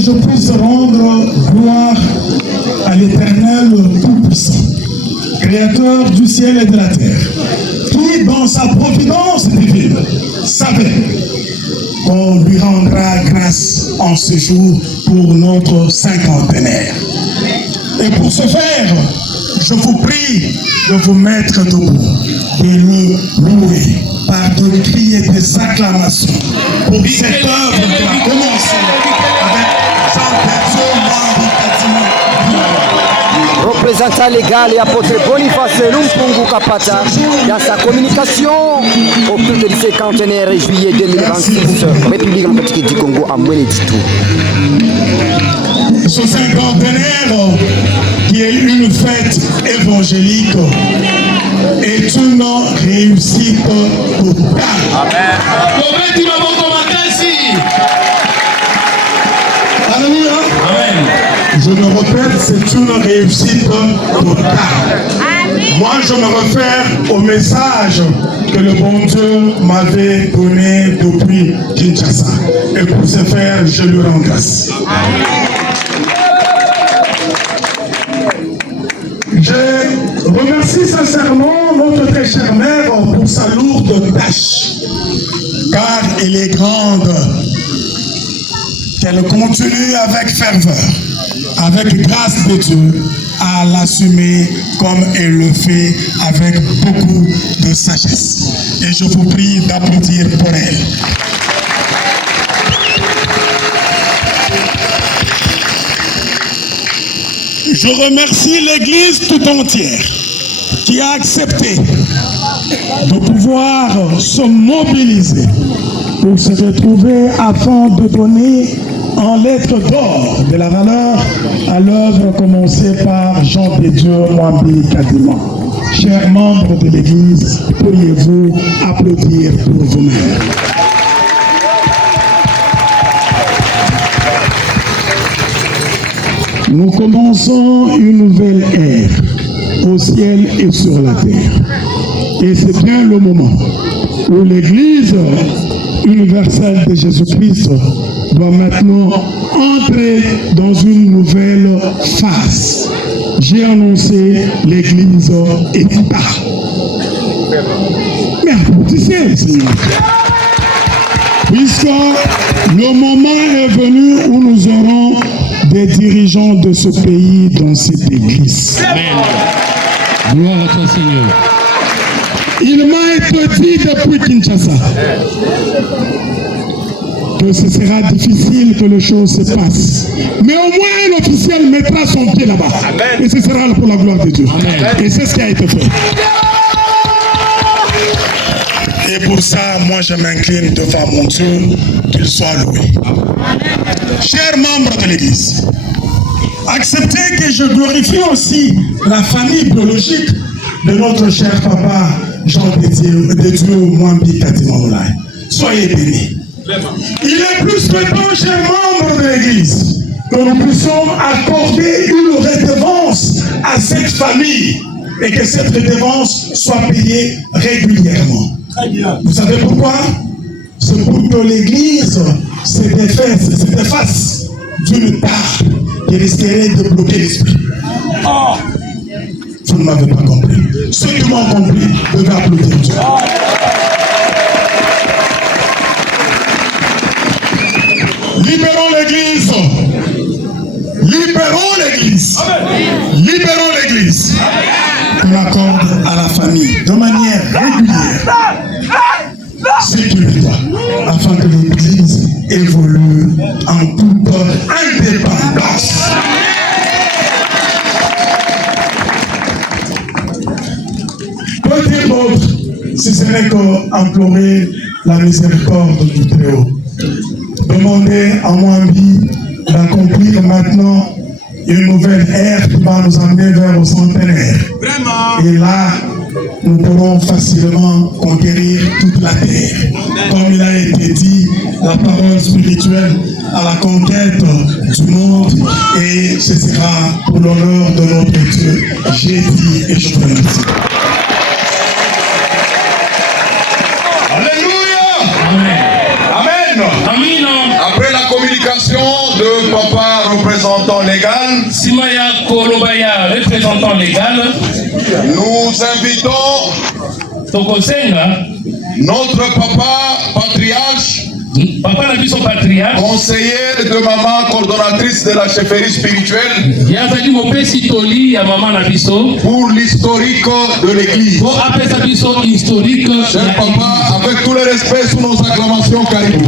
je puisse rendre gloire à l'Éternel Tout-Puissant, Créateur du ciel et de la terre, qui, dans sa providence divine, savait qu'on lui rendra grâce en ce jour pour notre cinquantenaire. Et pour ce faire, je vous prie de vous mettre debout, de le louer par de cris et des acclamations pour cette œuvre qui a commencé avec représentant légal et apôtre Boniface Lumpungu Kapata dans sa communication au culte du cinquantenaire juillet 2026, République démocratique du Congo à Mweneditu. Ce cinquantenaire qui est une fête évangélique est une réussite totale. Amen. Alléluia. Amen. Je me répète, c'est une réussite totale. Moi, je me réfère au message que le bon Dieu m'avait donné depuis Kinshasa. Et pour ce faire, je lui rends grâce. Je remercie sincèrement notre très chère mère pour sa lourde tâche, car elle est grande. Qu'elle continue avec ferveur, avec grâce de Dieu, à l'assumer comme elle le fait avec beaucoup de sagesse. Et je vous prie d'applaudir pour elle. Je remercie l'Église tout entière qui a accepté de pouvoir se mobiliser pour se retrouver afin de donner en lettres d'or de la valeur à l'œuvre commencée par Jean de Dieu Mwambi Kadima. Chers membres de l'Église, pourriez-vous applaudir pour vous-même? Nous commençons une nouvelle ère au ciel et sur la terre. Et c'est bien le moment où l'Église universelle de Jésus-Christ doit maintenant entrer dans une nouvelle phase. J'ai annoncé l'Église État. Mais applaudissez, Seigneur. Puisque le moment est venu où nous aurons des dirigeants de ce pays dans cette église. Amen. Gloire à toi, Seigneur. Il m'a été dit depuis Kinshasa que ce sera difficile que les choses se passent. Mais au moins l'officiel mettra son pied là-bas. Et ce sera pour la gloire de Dieu. Amen. Et c'est ce qui a été fait. Et pour ça, moi je m'incline devant mon Dieu, qu'il soit loué. Chers membres de l'Église, acceptez que je glorifie aussi la famille biologique de notre cher papa Jean de Dieu Mwambi Kadima Moulaye. Soyez bénis. Il est plus que temps, chers membres de l'Église, que nous puissions accorder une redevance à cette famille et que cette redevance soit payée régulièrement. Vous savez pourquoi? C'est pour que l'Église se défasse d'une tare qui risquerait de bloquer l'esprit. Oh. Vous ne m'avez pas compris. Ceux qui m'ont compris devaient applaudir Dieu. Libérons l'Église. Libérons l'Église. Libérons l'Église. On accorde à la famille de manière régulière ce qu'il doit, afin que l'Église évolue en toute indépendance. Peut dire d'autre, si ce n'est qu'implorer la miséricorde du Très-Haut. Demander à Mwambi d'accomplir maintenant une nouvelle ère qui va nous emmener vers le centenaire. Et là, nous pourrons facilement conquérir toute la terre. Comme il a été dit, la parole spirituelle à la conquête du monde, et ce sera pour l'honneur de notre Dieu. J'ai dit et je vous remercie. Alléluia. Amen. Amen. Après la communication de papa représentant légal, Simaya Kolobaya, représentant légal, nous invitons Tokosenga, notre papa patriarche, papa na biso patriarche, conseillère de maman, coordonnatrice de la chefferie spirituelle, yazali mopesi toli ya mama na biso, pour l'historique de l'église. po apesa biso historique. Cher papa, avec tout le respect sous nos acclamations, Caribou.